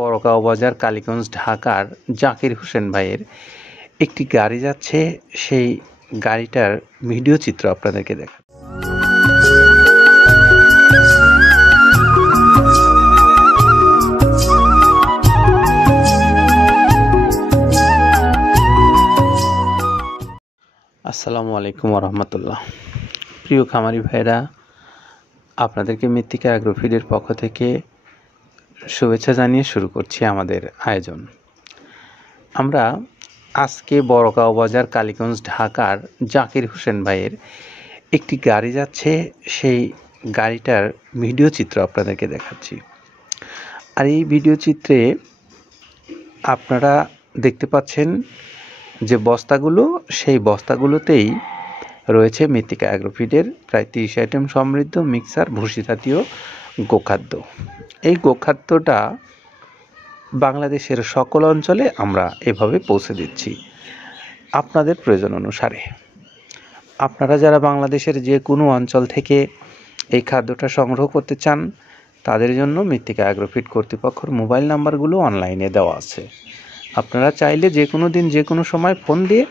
বড়গাঁও বাজার কালীগঞ্জ ঢাকার জাকির হোসেন ভাইয়ের একটি গাড়ি যাচ্ছে, সেই গাড়িটার ভিডিও চিত্র আপনাদেরকে দেখাবো। আসসালামু আলাইকুম রহমতুল্লাহ। প্রিয় খামারি ভাইরা, আপনাদেরকে মৃত্তিকা অ্যাগ্রোফিডের পক্ষ থেকে শুভেচ্ছা জানিয়ে শুরু করছি আমাদের আয়োজন। আমরা আজকে বড়গাঁও বাজার কালীগঞ্জ ঢাকার জাকির হোসেন ভাইয়ের একটি গাড়ি যাচ্ছে, সেই গাড়িটার ভিডিও চিত্র আপনাদেরকে দেখাচ্ছি। আর এই ভিডিও চিত্রে আপনারা দেখতে পাচ্ছেন যে বস্তাগুলো, সেই বস্তাগুলোতেই রয়েছে মৃত্তিকা অ্যাগ্রোফিডের প্রায় 30 আইটেম সমৃদ্ধ মিক্সার ভুসি জাতীয় গোখাদ্য। এই গোখাদ্যটা বাংলাদেশের সকল অঞ্চলে আমরা এভাবে পৌঁছে দিচ্ছি আপনাদের প্রয়োজন অনুসারে। আপনারা যারা বাংলাদেশের যে কোনো অঞ্চল থেকে এই খাদ্যটা সংগ্রহ করতে চান, তাদের জন্য মৃত্তিকা অ্যাগ্রোফিড কর্তৃপক্ষের মোবাইল নাম্বারগুলো অনলাইনে দেওয়া আছে। আপনারা চাইলে যে কোনো দিন যে কোনো সময় ফোন দিয়ে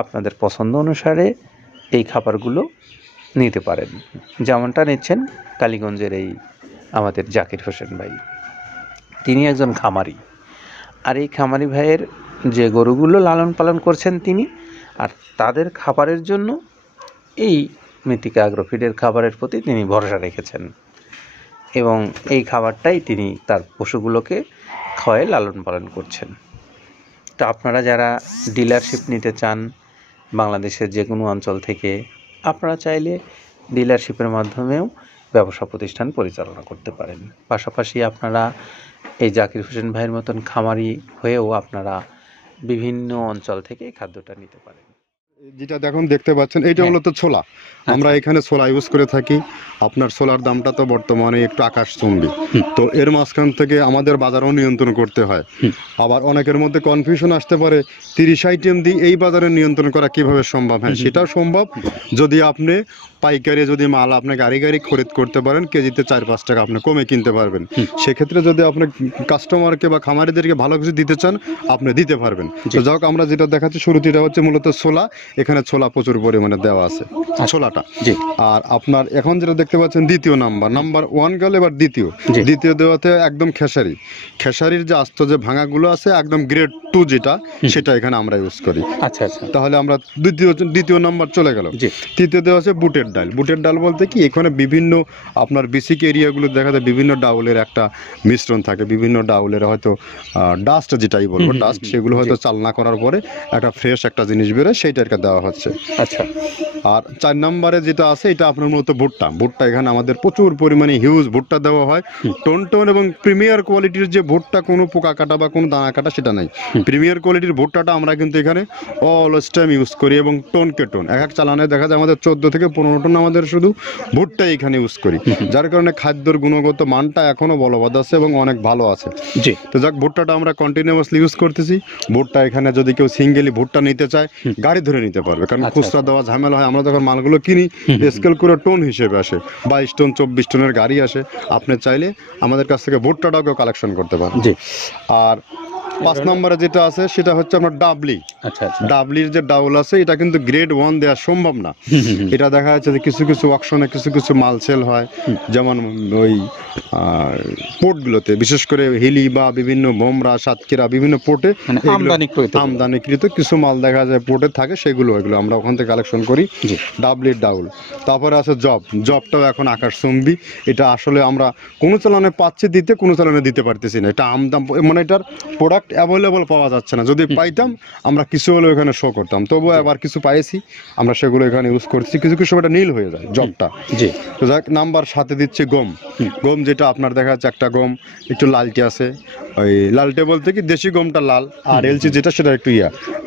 আপনাদের পছন্দ অনুসারে এই খাবারগুলো নিতে পারেন, যেমনটা নিচ্ছেন কালীগঞ্জের এই আমাদের জাকির হোসেন ভাই। তিনি একজন খামারি, আর এই খামারি ভাইয়ের যে গরুগুলো লালন পালন করছেন তিনি, আর তাদের খাবারের জন্য এই মৃত্তিকা অ্যাগ্রোফিডের খাবারের প্রতি তিনি ভরসা রেখেছেন এবং এই খাবারটাই তিনি তার পশুগুলোকে খাওয়ায় লালন পালন করছেন। তো আপনারা যারা ডিলারশিপ নিতে চান বাংলাদেশের যে কোনো অঞ্চল থেকে, আপনারা চাইলে ডিলারশিপের মাধ্যমেও ব্যবসা প্রতিষ্ঠান পরিচালনা করতে পারেন। পাশাপাশি আপনারা এই জাকির হোসেন ভাইয়ের মতন খামারি হয়েও আপনারা বিভিন্ন অঞ্চল থেকে এই খাদ্যটা নিতে পারেন। যেটা দেখতে পাচ্ছেন, এইটা মূলত ছোলা। আমরা এখানে ছোলা ইউজ করে থাকি। আপনার ছোলার দামটা তো বর্তমানে একটু আকাশচুম্বী, তো এর মাঝখান থেকে আমাদের বাজারও নিয়ন্ত্রণ করতে হয়। আবার অনেকের মধ্যে কনফিউশন আসতে পারে 30 আইটেম দিয়ে এই বাজারে নিয়ন্ত্রণ করা কিভাবে সম্ভব। হ্যাঁ, সেটাও সম্ভব যদি আপনি পাইকারি যদি মাল আপনি গাড়ি খরিদ করতে পারেন, কেজিতে 4-5 টাকা আপনি কমে কিনতে পারবেন। সেক্ষেত্রে যদি আপনি কাস্টমারকে বা খামারিদেরকে ভালো কিছু দিতে চান, আপনি দিতে পারবেন। তো যাক, আমরা যেটা দেখাচ্ছি শুরুতেটা হচ্ছে মূলত ছোলা। এখানে ছোলা প্রচুর পরিমাণে দেওয়া আছে, ছোলাটা। আর আপনার এখন যেটা দেখতে পাচ্ছেন দ্বিতীয় নাম্বার 1 গেল, এবার দ্বিতীয় দেওয়াতে একদম খেসারির যে আস্ত যে ভাঙাগুলো আছে একদম গ্রেড 2 যেটা, সেটা এখানে আমরা ইউজ করি। আচ্ছা, তাহলে আমরা দ্বিতীয় নাম্বার চলে গেল। তৃতীয় দেওয়া আছে বুটের ডাল বলতে কি, এখানে বিভিন্ন আপনার বেসিক এরিয়াগুলো দেখা যায় বিভিন্ন ডাউলের একটা মিশ্রণ থাকে, বিভিন্ন ডাউলের হয়তো ডাস্ট যেটাই বলবো ডাস্ট, সেগুলো হয়তো চালনা করার পরে একটা ফ্রেশ একটা জিনিস বেরোয়, সেইটাকে দেওয়া হচ্ছে। আচ্ছা, আর 4 নম্বরে যেটা আছে, এটা আপনার মূলত ভুট্টা। এখানে আমাদের প্রচুর পরিমাণে হিউজ ভুট্টা দেওয়া হয়। টোন এবং প্রিমিয়ার কোয়ালিটির যে ভুট্টা, কোনো পোকা কাটা বা কোনো দানা কাটা সেটা নাই। প্রিমিয়ার কোয়ালিটির ভুট্টাটা আমরা কিন্তু এখানে অলওয়েজ টাইম ইউজ করি, এবং টোনকে টোন এক চালানে দেখা যায় আমাদের 14 থেকে 15 টন আমাদের শুধু ভুট্টা এখানে ইউজ করি, যার কারণে খাদ্যর গুণগত মানটা এখনো বলবৎ আছে এবং অনেক ভালো আছে। তো যাক, ভুট্টাটা আমরা কন্টিনিউয়াসলি ইউজ করতেছি। ভুট্টা এখানে যদি কেউ সিঙ্গেলি ভুট্টা নিতে চায়, গাড়ি ধরে নিতে পারবে, কারণ খুচরা দেওয়া ঝামেলা হয়। আমরা যখন মালগুলো কিনি স্কেল করে টোন হিসেবে আসে, 22 টন 24 টনের গাড়ি আসে। আপনি চাইলে আমাদের কাছ থেকে ভুট্টাটাও কেউ কালেকশন করতে পারেন। আর 5 নম্বরে যেটা আছে সেটা হচ্ছে আপনার ডাবলির যে ডাউল আছে, এটা কিন্তু গ্রেড 1 দেওয়া সম্ভব না। এটা দেখা যাচ্ছে যে কিছু অকশনে কিছু মাল সেল হয়, যেমন ওই পোর্টগুলোতে, বিশেষ করে হিলি বা বিভিন্ন বোমরা, সাতক্ষীরা বিভিন্ন পোর্টে আমদানিকৃত কিছু মাল দেখা যায় পোর্টে থাকে, এগুলো আমরা ওখান থেকে কালেকশন করি। ডাবলির ডাউল। তারপরে আছে জবটাও এখন আকাশচুম্বী। এটা আসলে আমরা কোনো চালানে পাচ্ছি দিতে, কোনো চালানে দিতে পারতেছি না। এটা আমদাম, মানে এটার প্রোডাক্ট অ্যাভেলেবল পাওয়া যাচ্ছে না। যদি পাইতাম আমরা কিছু হলেও এখানে শো করতাম, তবুও আবার কিছু পাইছি, আমরা সেগুলো এখানে ইউজ করছি। কিছু সময় নীল হয়ে যায় জবটা। তো যাক, নাম্বার 7 দিচ্ছে গম, যেটা আপনার দেখা যাচ্ছে একটা গম একটু লালটে আছে। ওই লালটে বলতে কি, দেশি গমটা লাল, আর এলচি যেটা সেটা একটু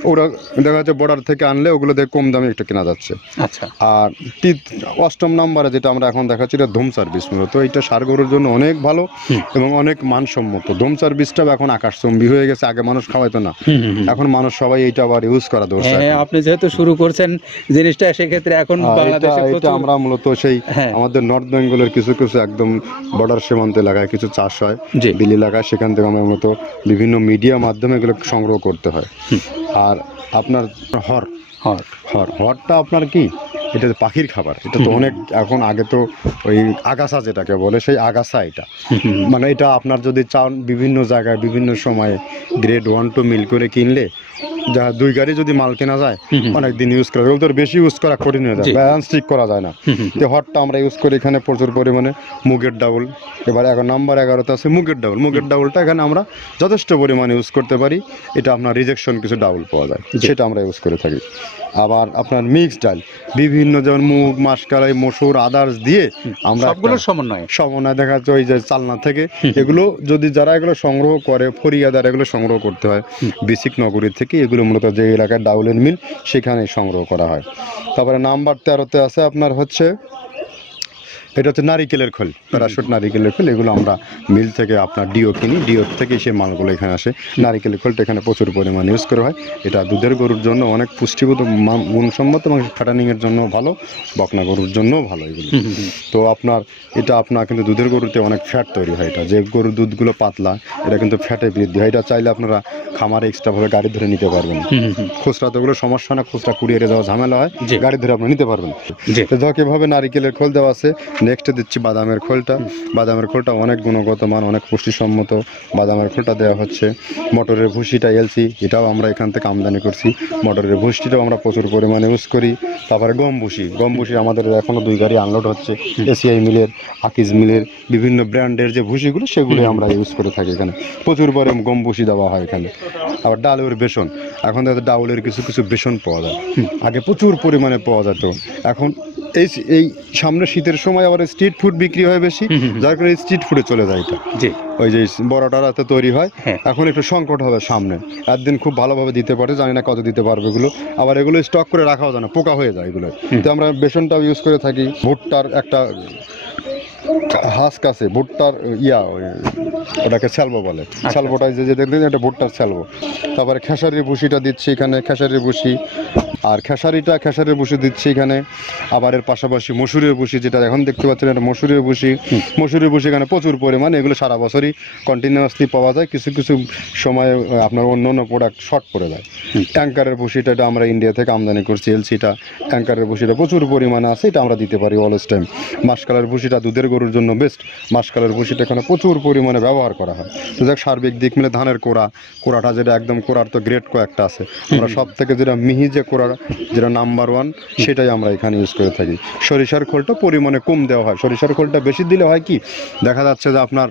ওরা দেখা যাচ্ছে বর্ডার থেকে আনলে ওগুলো দেখে কম দামে একটু কেনা যাচ্ছে। আচ্ছা, আর 8ম নম্বরে যেটা আমরা এখন দেখাচ্ছি, এটা ধুম সার্ভিস। মূলত এটা সার গরুর জন্য অনেক ভালো এবং অনেক মানসম্মত। ধুম সার্ভিসটাও এখন আকাশচুম্বী হয়ে গেছে। আগে মানুষ খাওয়াইতো না, এখন মানুষ সবাই এইটা আবার ইউজ করা দরকার। আপনি যেহেতু শুরু করছেন জিনিসটা, সেক্ষেত্রে এখন বাংলাদেশে এটা আমরা মূলত সেই আমাদের নর্থ বেঙ্গলের কিছু একদম বর্ডার সীমান্ত এলাকায় কিছু চাষ হয়, বিল এলাকায়, সেখান থেকে আমরা মতো বিভিন্ন মিডিয়া মাধ্যমে এগুলো সংগ্রহ করতে হয়। আর আপনার হর হর হরটা আপনার কি, এটা তো পাখির খাবার, এটা তো অনেক এখন, আগে তো ওই আগাছা যেটাকে বলে সেই আগাছা এটা, মানে এটা আপনার যদি চান বিভিন্ন জায়গায় বিভিন্ন সময়ে গ্রেড 1-2 মিল করে কিনলে যা 2 গাড়ি যদি মাল কেনা যায় অনেক দিন ইউজ করা যায়। ওগুলো তো বেশি ইউজ করা কঠিন হয়ে যায়, জি। ব্যালেন্স ঠিক করা যায় না। তো হটটা আমরা ইউজ করি এখানে প্রচুর পরিমাণে। মুগের ডাউল, এবার এখন নাম্বার 11তে আছে মুগের ডাউল। মুগের ডাউলটা এখানে আমরা যথেষ্ট পরিমাণে ইউজ করতে পারি। এটা আপনার রিজেকশন কিছু ডাউল পাওয়া যায়, সেটা আমরা ইউজ করে থাকি। আবার আপনার মিক্স ডাল বিভিন্ন, যেমন মুগ, মাসকলাই, মসুর, আদার্স দিয়ে আমরা সবগুলোর সমন্বয় দেখা যাচ্ছে ওই যে চালনা থেকে এগুলো যদি যারা এগুলো সংগ্রহ করে, ফরিয়াদার এগুলো সংগ্রহ করতে হয় বেসিক নগরী থেকে। এগুলো মূলত যে এলাকায় ডাউলের মিল সেখানে সংগ্রহ করা হয়। তারপরে নাম্বার 13তে আছে আপনার হচ্ছে, এটা হচ্ছে নারিকেলের খোল, প্যারাশুট নারিকেলের খোল। এগুলো আমরা মিল থেকে আপনার ডিও কিনি, ডিও থেকে সেই মালগুলো এখানে আসে। নারিকেলের খোলটা এখানে প্রচুর পরিমাণে ইউজ করা হয়। এটা দুধের গরুর জন্য অনেক পুষ্টিগত গুণসম্মত এবং ফ্যাটানিংয়ের জন্য ভালো, বকনা গরুর জন্যও ভালো এগুলো। তো আপনার এটা আপনার কিন্তু দুধের গরুতে অনেক ফ্যাট তৈরি হয়। এটা যে গরুর দুধগুলো পাতলা, এটা কিন্তু ফ্যাটে বৃদ্ধি হয়। এটা চাইলে আপনারা খামারে এক্সট্রাভাবে গাড়ি ধরে নিতে পারবেন। খুচরা তো ওগুলো সমস্যা না, খুচরা কুরিয়ারে যাওয়া ঝামেলা হয়, গাড়ি ধরে আপনি নিতে পারবেন। তো ধর এভাবে নারিকেলের খোল দেওয়া আছে। নেক্সটে দিচ্ছি বাদামের খোলটা। বাদামের খোলটা অনেক গুণগত মান, অনেক পুষ্টিসম্মত বাদামের খোলটা দেওয়া হচ্ছে। মটরের ভুসিটা এলসি, এটাও আমরা এখান থেকে আমদানি করছি। মটরের ভুসিটাও আমরা প্রচুর পরিমাণে ইউজ করি। তারপরে গম ভুসি আমাদের এখনও 2 গাড়ি আনলোড হচ্ছে। এসিআই মিলের, আকিজ মিলের বিভিন্ন ব্র্যান্ডের যে ভুসিগুলো সেগুলো আমরা ইউজ করে থাকি এখানে। প্রচুর পরিমাণে গম ভুসি দেওয়া হয় এখানে। আবার ডালের বেসন, এখন দেখা যায় ডাউলের কিছু কিছু বেসন পাওয়া যায়, আগে প্রচুর পরিমাণে পাওয়া যেত। এখন এই সামনে শীতের সময় আবার স্ট্রিট ফুড বিক্রি হয় বেশি, যার কারণে স্ট্রিট ফুডে চলে যায় এটা। ওই যে বড়টারাতে তৈরি হয়, এখন একটু সংকট হবে সামনে। একদিন খুব ভালোভাবে দিতে পারে, জানি না কত দিতে পারবে এগুলো। আবার এগুলো স্টক করে রাখাও যায় না, পোকা হয়ে যায় এগুলো। তো আমরা বেসনটাও ইউজ করে থাকি। ভুট্টার একটা হাস্ক আছে, ভুট্টার ওটাকে স্যালবো বলে, স্যালবোটা যে দেখলেন এটা ভুট্টার স্যালবো। তারপরে খেসারির ভুসিটা দিচ্ছি এখানে, খেসারির ভুসি। আর খেসারির ভুসি দিচ্ছি এখানে। আবার এর পাশাপাশি মসুরের ভুসি, যেটা এখন দেখতে পাচ্ছেন এটা মসুরের ভুসি। মসুরের ভুসি এখানে প্রচুর পরিমাণে, এগুলো সারা বছরই কন্টিনিউয়াসলি পাওয়া যায়। কিছু কিছু সময় আপনার অন্য অন্য প্রোডাক্ট শর্ট পড়ে যায়। ট্যাঙ্কারের ভুসিটা এটা আমরা ইন্ডিয়া থেকে আমদানি করছি, এলসিটা। ট্যাঙ্কারের ভুসিটা প্রচুর পরিমাণে আছে, এটা আমরা দিতে পারি অলওয়েজ টাইম। মাসকালের ভুসিটা দুধের গরুর জন্য বেস্ট। মাসকালের ভুসিটা এখানে প্রচুর পরিমাণে ব্যবহার করা হয়। তো যাক, সার্বিক দিক মিলে ধানের কোড়াটা যেটা একদম, কোড়ার তো গ্রেড কয়েকটা আছে, আমরা সব থেকে যেটা মিহি যে কোড়া, যেটা নাম্বার 1, সেটাই আমরা এখানে ইউজ করে থাকি। সরিষার খোলটা পরিমাণে কম দেওয়া হয়। সরিষার খোলটা বেশি দিলে হয় কি, দেখা যাচ্ছে যে আপনার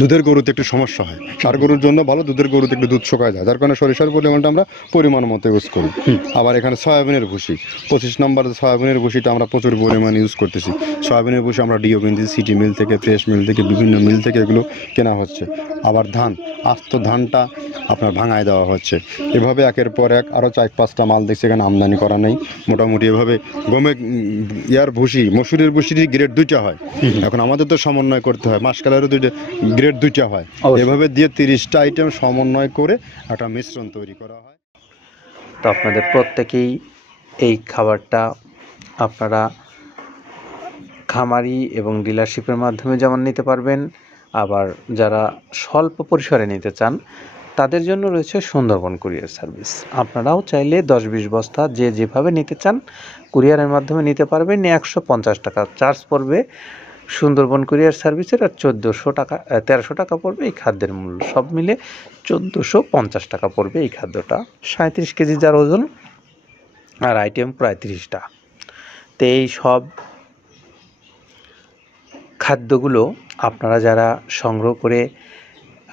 দুধের গরুতে একটু সমস্যা হয়। ষাঁড় গরুর জন্য ভালো, দুধের গরুতে একটু দুধ শুকায় যায়, যার কারণে সরিষার পরিমাণটা আমরা পরিমাণ মতো ইউজ করি। আবার এখানে সয়াবিনের ভুসি, 25 নম্বর সয়াবিনের ভুসিটা আমরা প্রচুর পরিমাণে ইউজ করতেছি। সয়াবিনের ভুসি আমরা ডিও কিনছি সিটি মিল থেকে, ফ্রেশ মিল থেকে, বিভিন্ন মিল থেকে এগুলো কেনা হচ্ছে। আবার ধান, আস্ত ধানটা আপনার ভাঙায় দেওয়া হচ্ছে। এভাবে একের পর এক আরও 4-5টা মাল দেখছি এখানে আমদানি করা নেই। মোটামুটি এভাবে গমে ভুসি, মসুরের ভুসিরই গ্রেড 2টা হয়। এখন আমাদের তো সমন্বয় করতে হয়, মাসকালেরও গ্রেড 2টা হয়। এভাবে দিয়ে 30টা আইটেম সমন্বয় করে একটা মিশ্রণ তৈরি করা হয়। তো আপনাদের প্রত্যেকেই এই খাবারটা আপনারা খামারি এবং ডিলারশিপের মাধ্যমে যেমন নিতে পারবেন, আবার যারা স্বল্প পরিসরে নিতে চান তাদের জন্য রয়েছে সুন্দরবন কুরিয়ার সার্ভিস। আপনারাও চাইলে 10-20 বস্তা যে যেভাবে নিতে চান কুরিয়ারের মাধ্যমে নিতে পারবেন। 150 টাকা চার্জ পড়বে সুন্দরবন কুরিয়ার সার্ভিসের, আর 1300 টাকা পড়বে এই খাদ্যের মূল্য। সব মিলে 1450 টাকা পড়বে এই খাদ্যটা। 37 কেজি যার ওজন, আর আইটেম প্রায় 30টা। তো এই সব খাদ্যগুলো আপনারা যারা সংগ্রহ করে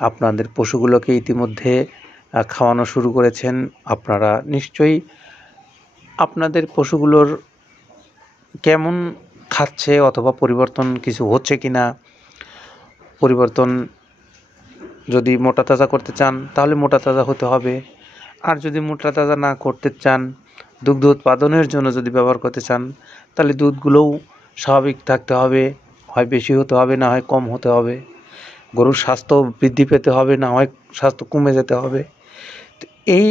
আপনাদের পশুগুলোকে ইতিমধ্যে খাওয়ানো শুরু করেছেন, আপনারা নিশ্চয়ই আপনাদের পশুগুলোর কেমন খাচ্ছে অথবা পরিবর্তন কিছু হচ্ছে কি না, পরিবর্তন যদি মোটা তাজা করতে চান তাহলে মোটা তাজা হতে হবে। আর যদি মোটা তাজা না করতে চান, দুগ্ধ উৎপাদনের জন্য যদি ব্যবহার করতে চান, তাহলে দুধগুলোও স্বাভাবিক থাকতে হবে, হয় বেশি হতে হবে না হয় কম হতে হবে। গরুর স্বাস্থ্য বৃদ্ধি পেতে হবে, না হয় স্বাস্থ্য কমে যেতে হবে। তো এই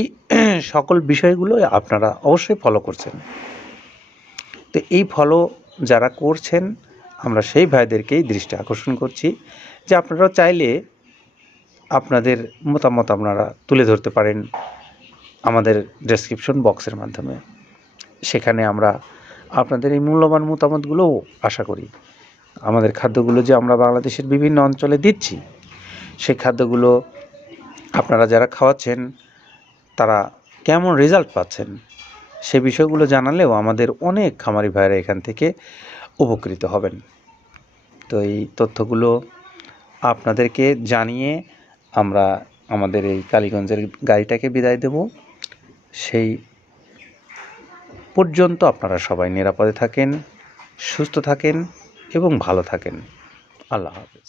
সকল বিষয়গুলো আপনারা অবশ্যই ফলো করছেন। তো এই ফলো যারা করছেন, আমরা সেই ভাইদেরকেই দৃষ্টি আকর্ষণ করছি যে আপনারা চাইলে আপনাদের মতামত আপনারা তুলে ধরতে পারেন আমাদের ডেসক্রিপশন বক্সের মাধ্যমে। সেখানে আমরা আপনাদের এই মূল্যবান মতামতগুলোও আশা করি। আমাদের খাদ্যগুলো যে আমরা বাংলাদেশের বিভিন্ন অঞ্চলে দিচ্ছি, সেই খাদ্যগুলো আপনারা যারা খাওয়াচ্ছেন তারা কেমন রেজাল্ট পাচ্ছেন, সে বিষয়গুলো জানালেও আমাদের অনেক খামারি ভাইয়েরা এখান থেকে উপকৃত হবেন। তো এই তথ্যগুলো আপনাদেরকে জানিয়ে আমরা আমাদের এই কালীগঞ্জের গাড়িটাকে বিদায় দেব। সেই পর্যন্ত আপনারা সবাই নিরাপদে থাকেন, সুস্থ থাকেন এবং ভালো থাকেন। আল্লাহ হাফেজ।